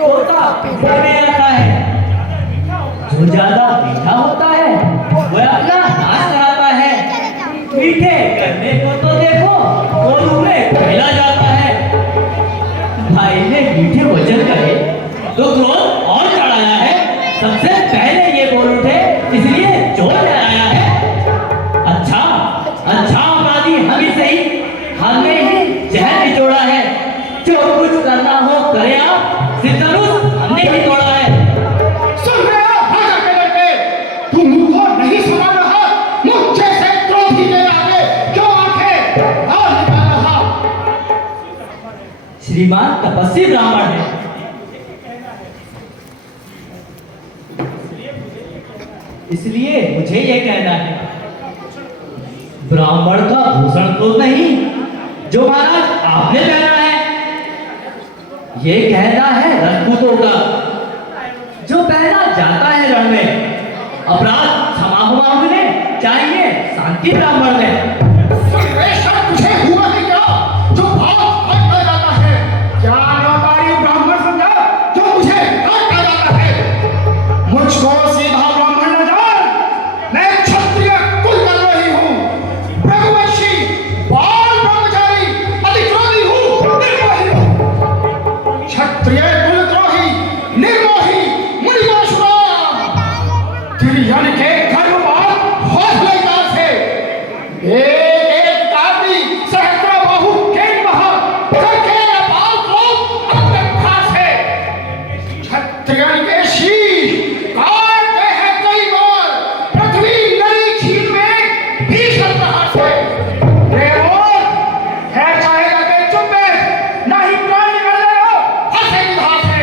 तोता पीने में आता है। जो ज्यादा मीठा होता है वह अपना नाश कराता है। मीठे करने को तो देखो गोलू में पहला जाता है। भाई ने मीठे वचन कहे तो क्रोध और चढ़ाया है। सबसे पहले ये बोल उठे इसलिए जोर डराया है। अच्छा अच्छा अपराधी हम ही सही, हमने ही जहर निचोड़ा है। जो कुछ करना हो करे आप, सिर्फ धनुष हमने ही तोड़ा है। सुन रहे हो राजा के लड़के, तू मुंह को नहीं संभाल रहा। मुझे से क्रोधी के आगे क्यों आंखें और निकाल रहा। श्रीमान तपस्वी ब्राह्मण है। इसलिए मुझे ये कहना है, ब्राह्मण का भूषण तो नहीं जो महाराज आपने पहना है। ये कहना है राजपूतों का जो पहना जाता है रण में। अपराध क्षमा मांगने चाहिए शांति ब्राह्मण में। सुरेश्वर तुझे हुआ ही क्या जो भाव काटता जाता है। क्या नौकारी ब्राह्मण समझा जो मुझे काटता जाता है। मुझको सीधा ब्राह्मण न जान, मैं क्षत्रिय कुल का द्रोही हूँ। रघुवंशी बाल ब्रह्मचारी अधिक्रोधी हूँ, निर्मोही हूँ। क्षत्रिय कुल द्रोही निर्मोही मुनिमाशुरा तिर्यन के कर्मवान हौसले का से एक काटी सहस्त्र बाहु केन महा करके अपाल क्रोध अपने खास है। क्षत्रियन के शीश काटते हैं कई बार पृथ्वी नई छीन में भीषण प्रहार से। देवों है चाहेगा के चुप में नहीं प्राण निकल रहे हो हंसे निधार से।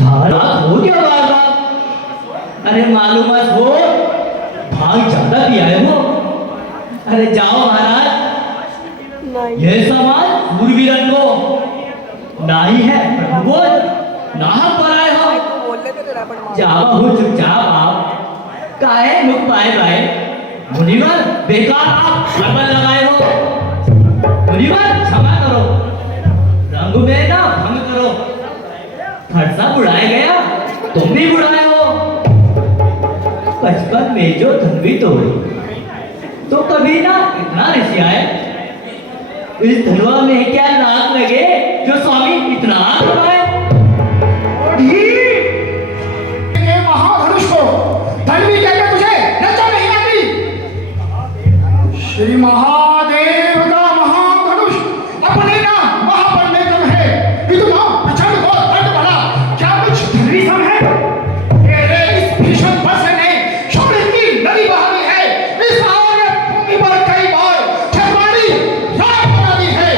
धारा हो गया बाबा। अरे मालूम हो भाग ज्यादा दिया है वो। अरे जाओ महाराज, यह सवाल सूरवीरन को नहीं है प्रभु नाहक पर आए हो। जाओ हो चुपचाप आप, काहे मुख पाए पाए। मुनिवर बेकार आप लगन लगाए हो। मुनिवर क्षमा करो, रंग में ना भंग करो। फरसा बुढ़ाए गया तुम भी बुढ़ाए हो। बचपन में जो धनवी तोड़ी तो कभी ना इतना ऋषियाए। इस धनवा में क्या नाक लगे जो स्वामी इतना करवाए। ये महाधनुष को धनवी कहकर तुझे लज्जा नहीं आती। श्री महादेव का महाधनुष अपने ना महापंडितम है। इतना प्रचंड को दर्द भरा क्या कुछ धनवी सम है। तेरे इस भीषण वर्षा ने शोभित की नदी बहानी है। इस आग ने भूमि पर कई बार छरवाड़ी राख बना दी है।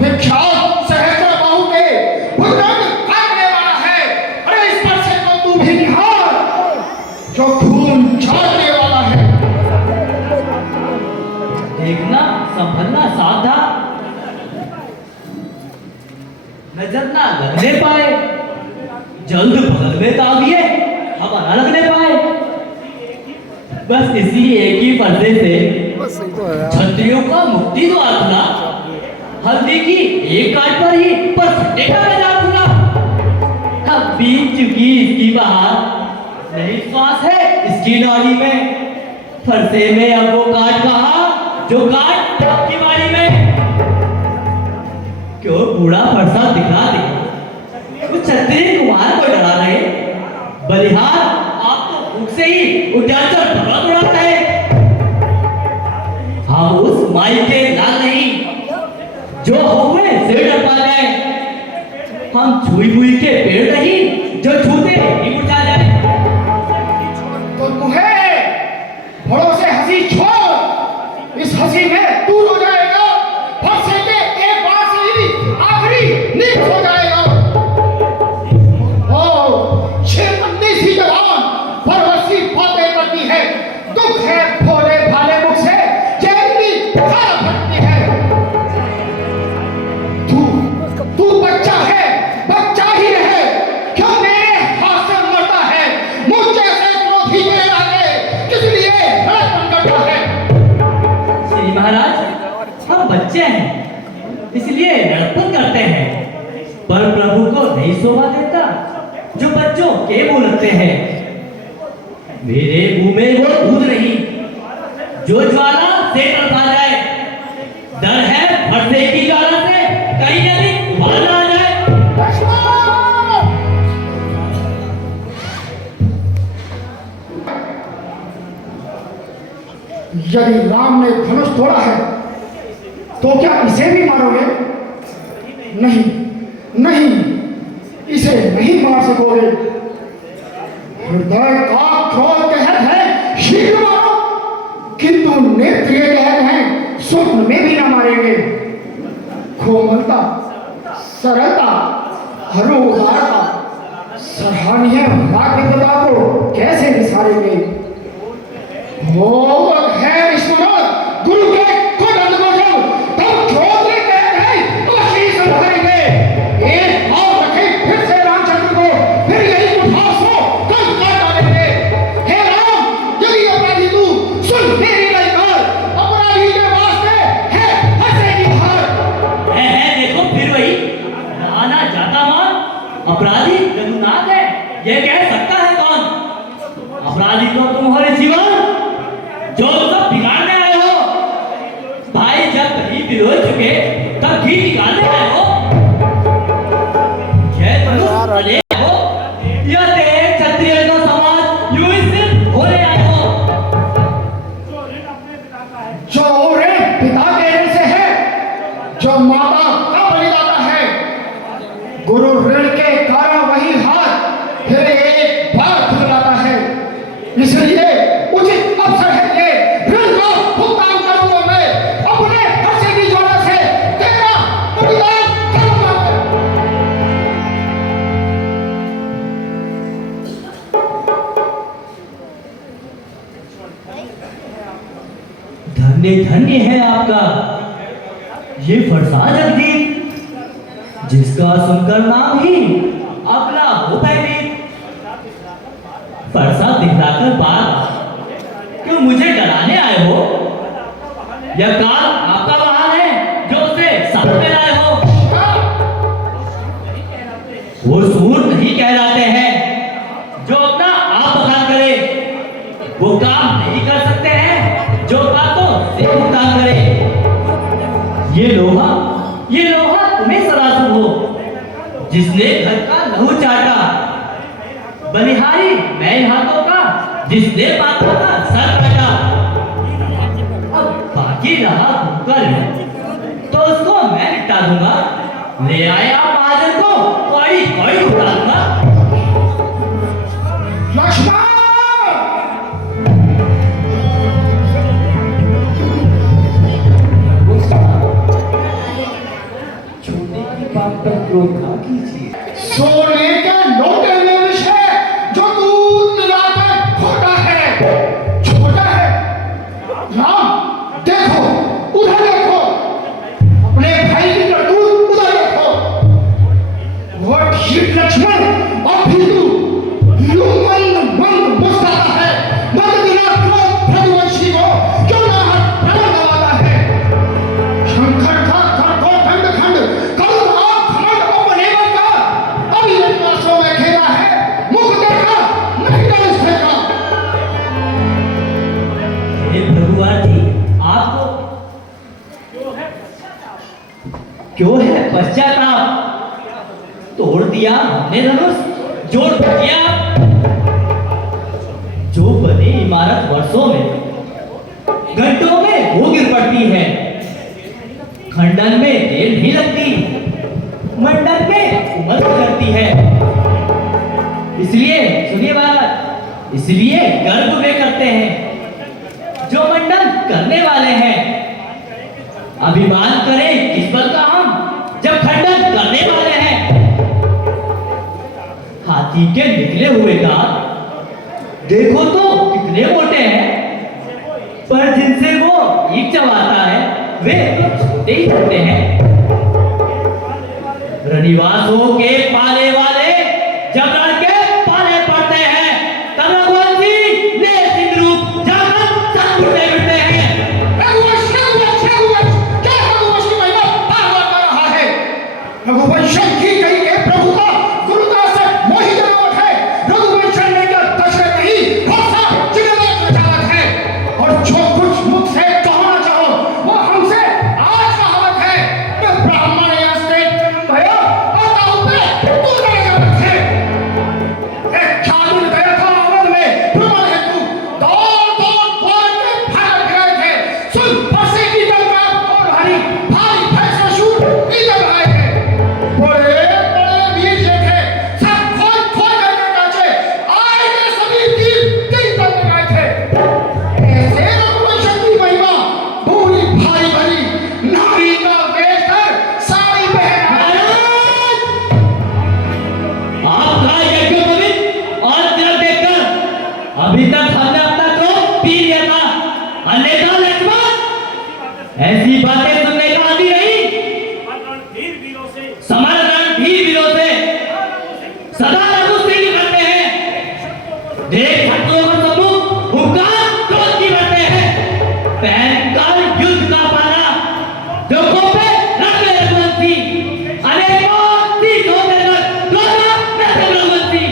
विख्यात सहस्त्र बाहु के भुजंग काटने वाला है। अरे इस वर्षे को तू भी निहार जो खून झाड़ने वाला है। देखना संभलना साधा, नजर ना लगने पाए। जल्द बगल में ताबिए हवा ना लगने पाए। बस इसी एक ही पर्दे से क्षत्रियों का मुक्ति द्वार खुला। हल्दी की एक काट पर ही पर फटे का नजारा खुला। अब बीत चुकी इसकी बहार, नहीं श्वास है इसकी नाड़ी में। फरसे में अब वो काट कहा जो काट आपकी बारी में। क्यों बूढ़ा फरसा दिखा दे कुछ क्षत्रिय कुमार को डरा रहे। बलिहार आप तो भूख से ही उठाकर पर्वत उड़ाता है। हम उस माई के लाल नहीं जो हुए से डर पा जाए। हम छुई हुई के पेड़ नहीं जो छूते ही उठा जाए। तो तुम्हें भरोसे हंसी छोड़, इस हंसी में दूर हो जाएगा। फंसे के एक बार से ही आखिरी नींद हो जाएगा। ओ छेपन्नी सी जवान परवसी बातें करती है। दुख है भोले भाले मुख से जैसी धारा फटती है। तू बच्चा है, बच्चा ही रहे। क्यों मेरे हाथ से मर प्रभु को नहीं शोभा देता जो बच्चों के मुंह लगते हैं। मेरे मुंह में वो दूध नहीं जो ज्वाला से तड़पा जाए। डर है भट्टे की ज्वाला से कहीं न कहीं उबाल ना आ जाए। यदि राम ने धनुष तोड़ा है तो क्या इसे भी मारोगे? नहीं नहीं, इसे नहीं मार सकोगे। हृदय का क्रोध कहत है शीघ्र मारो, किंतु नेत्र ये कहत हैं स्वप्न में भी ना मारेंगे। कोमलता, सरलता, हरोहारता, सराहनीय भाग्यता को कैसे विसारेंगे? भोग है विश्वनाथ गुरु के कोटन को जब तब क्रोध में कहते हैं तो शीश धरेंगे। एक भाव रखे फिर से रामचंद्र को, फिर यही कुठार सो कल काट डालेंगे। हे राम, यदि अपराधी तू सुन मेरी ललकार, अपराधी के वास्ते है हंसे की हार। है देखो फिर वही आना जाता मान। अपराधी रघुनाथ है ये कह सकता है कौन? अपराधी तो तुम्हारे जीवन जो सब बिगाड़ने आए हो। भाई जब कहीं बिलोई चुके तब भी बिगाड़ने आए हो। यह धनुष ले हो या तेरे क्षत्रिय का समाज यूं ही सिर्फ होने आए हो। जो ऋण पिता के ऋण से है, जो माता का बलिदाता है। गुरु ऋण के कारण वही हाथ फिर एक बार खुलवाता है। इसलिए उचित अवसर है ये ऋण का भुगतान करूंगा मैं अपने हंसे की ज्वाला से तेरा बलिदान करूंगा। धन्य धन्य है आपका ये फरसा जगदीप, जिसका सुनकर नाम ही अपना हो भयभीत। फरसा दिखलाकर बात क्यों मुझे डराने आए हो? यह काल आपका वाहन है जो उसे साथ में लाए हो। वो सूर नहीं कहलाते हैं जो अपना आप बखान करे। वो काम नहीं कर सकते हैं जो बातों से भुगतान करे। ये लोहा तुम्हें सरासर हो जिसने घर का लहू चाटा। बनिहारी मैं हाथों का जिसने बातों का सर काटा। अब बाकी रहा भूखल तो उसको मैं निपटा दूंगा। ले आए आप महाजन को कौड़ी कौड़ी उठा दूंगा। लक्ष्मण, छोटे की बात पर क्रोध ना कीजिए। सोने के लोटे में विष है जो दूध मिलाकर खोटा है, छोटा है। राम देखो, उधर देखो, अपने भाई की करतूत उधर देखो। वो ठीक लक्ष्मण और भीतू यूं मंद मुस्कुराता है। मंद बिना क्रोध भृगुवंशी को क्यों ना हाथ प्रबल दबाता है। शंकर का खड़को खंड खंड करुण और घमंड अपने मन का अभी विश्वासों में खेला है। मुख देखा नहीं डाल फेंका। हे भगवान जी, आपको क्यों है पश्चाताप? तोड़ दिया हमने धनुष, जोड़ दिया। जो बनी इमारत वर्षों में घंटों में वो गिर पड़ती है। खंडन में देर नहीं लगती, मंडन में उमर करती है। इसलिए सुनिए बात, इसलिए गर्व वे करते हैं जो मंडन करने वाले हैं। अभिमान करें किस बल का हम जब खंडन करने वाले हैं। हाथी के निकले हुए दांत देखो तो कितने मोटे हैं, पर जिनसे वो ईट चबाता है वे तो छोटे ही होते हैं। रनिवासों के पाले वाले जब रण के पाले पड़ते हैं तब रघुवंश जी ले सिंह रूप जाकर सब उठे बिठते हैं। रघुवंश क्या रघुवंश की महिमा बार बार कर रहा है। रघुवंश की कही के प्रभु अभी तक हमने अपना क्रोध पी लिया था। अन्यथा लक्ष्मण ऐसी बातें सुनने का आदि नहीं। समर रणधीर वीरों से सदा रघु सिंह करते हैं। देख शत्रुओं का सम्मुख हुक्कार क्रोध की करते हैं। भयंकर युद्ध का पाना दुखों पे रख ले रघुवंशी। अनेकों तीस होते तक क्रोध में रघुवंशी।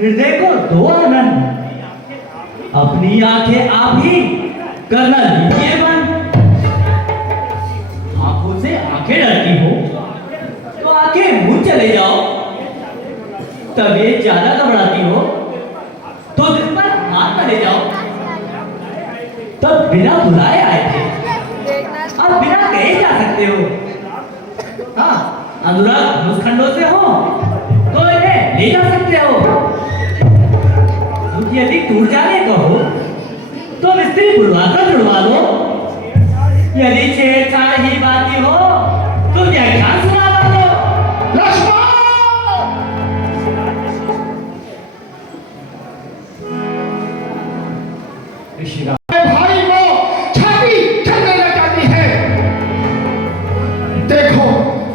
हृदय को दो आनंद, अपनी आंखें आप ही करना लीजिए बंद। आंखों से आंखें डरती हो तो आंखें मुंह चले जाओ। तबीयत ज्यादा घबराती हो तो दिल पर हाथ ले जाओ। तब बिना बुलाए आए थे, अब बिना कहे जा सकते हो। हाँ, अनुराग मुस्खंडों से हो तो इन्हें ले जा सकते हो। यदि टूट जाने को हो तो मिस्त्री बुलवाकर जुड़वा लो। यदि छेड़छाड़ ही बाकी हो तो व्याख्यान सुना दो। भाई को छाती ठंडे लग जाती है। देखो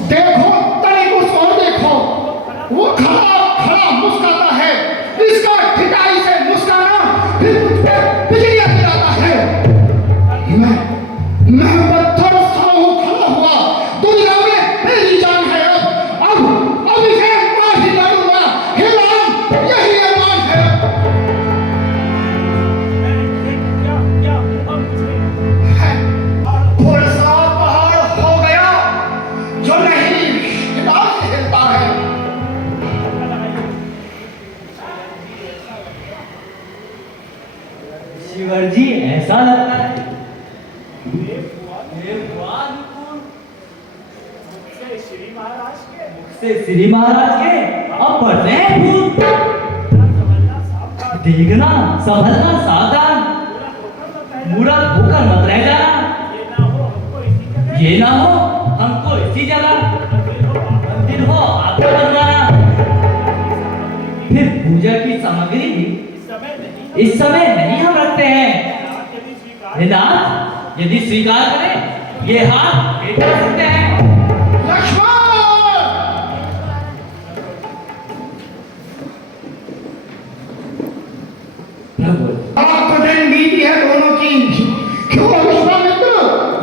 देखो तनिक उसको देखो, वो खड़ा खड़ा मुस्कुराता है। इसका ठिठाई से मुस्काना फिर मुझ पे बिजलियां गिराता है। मैं पत्थर सा हूं खड़ा हुआ, दुनिया में मेरी जान है। अब इसे मार ही डालूंगा। हे राम, यही अरमान है। फुरसा पहाड़ हो गया जो नहीं हिलता है। शिवर जी, ऐसा लगता है से श्री महाराज के अब बढ़ते हैं भूत। देखना संभलना सावधान, मूर्ख होकर मत रह जाना। ये ना हो हमको इसी जगह मंदिर हो आगे बनवाना। फिर पूजा की सामग्री इस समय नहीं हम रखते हैं। नाथ यदि स्वीकार करें ये हाथ भेज सकते हैं। आपको दिन बीती है दोनों की। क्यों विश्वामित्र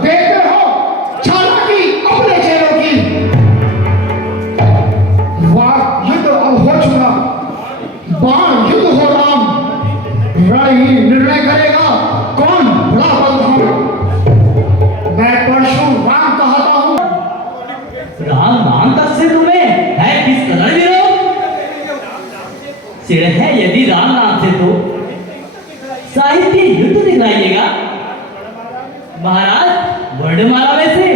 देखते हो चालाकी अपने चेहरों की। वाह, युद्ध अब हो चुका, बाण युद्ध हो राम। रण ही निर्णय करेगा कौन बड़ा बलवान। मैं परशुराम कहता हूँ। राम नाम तक से तुम्हें है किस कदर विरोध। सिर है यदि राम नाम से तो साहित्य युद्ध दिखलाइएगा। महाराज वर्णमाला में से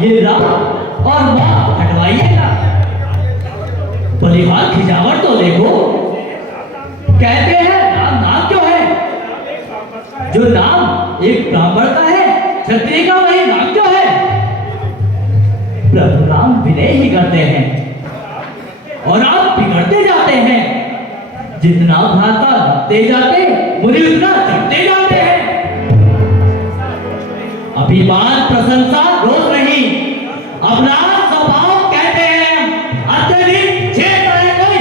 ये राम और मां हटवाइएगा। बलिहार खिजावट तो देखो। कहते हैं राम नाम क्यों है? जो नाम एक ब्राह्मण का है क्षत्रिय का, वही नाम क्यों है? प्रभु राम विनय ही करते हैं और आप बिगड़ते जाते हैं। जितना भ्राता रखते जाते मुनि उतना चढ़ते जाते हैं। अभिमान प्रशंसा रोज नहीं, अपना स्वभाव कहते हैं। अत्यधिक छेद है कोई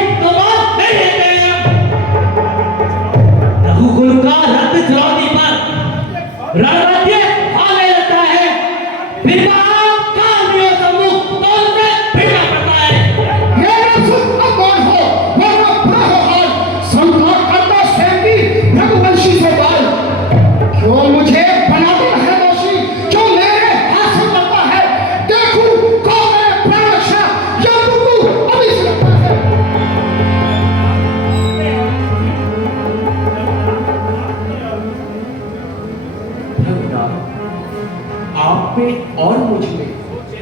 मुझ में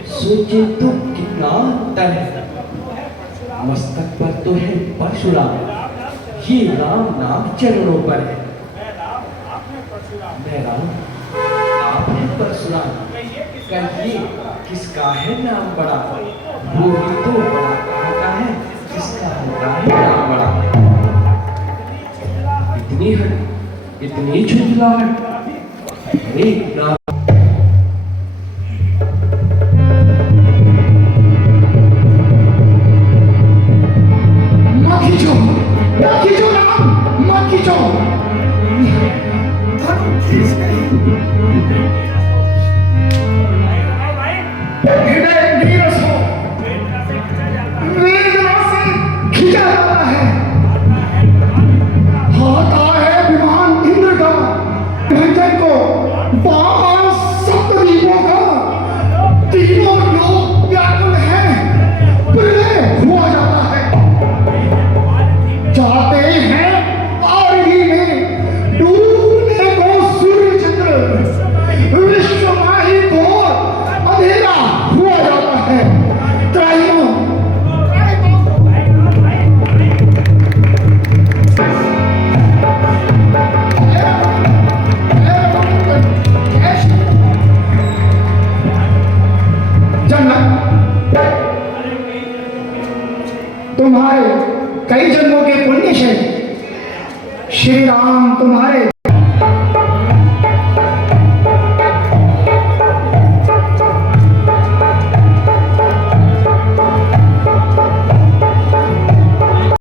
सोचे तो कितना अंतर है। मस्तक पर तो है परशुराम, ये राम नाम चरणों पर है। मैं राम, आप हैं परशुराम, कहिए किसका है नाम बड़ा? वो भी तो बड़ा कहता है, किसका होता है नाम बड़ा? इतनी हट, इतनी झुंझलाहट, अरे नाम मत खींचो, मत खींचो नाम, मत खींचो। धर्म खींच नहीं, हृदय नीरस हो, वेदना से खींचा जाता है। आता है विमान इंद्र का, भंजन को बाबा सप्तद्वीपों का, तीनों लोग व्याकुल हैं, प्रलय हुआ जाता है। जाते हैं आरगी में डूबने को सूर्य चंद्र, विश्वमाही घोर अंधेरा हुआ जाता है। त्राहियों तुम्हारे कई जन्मों के पुण्य से श्री राम तुम्हारे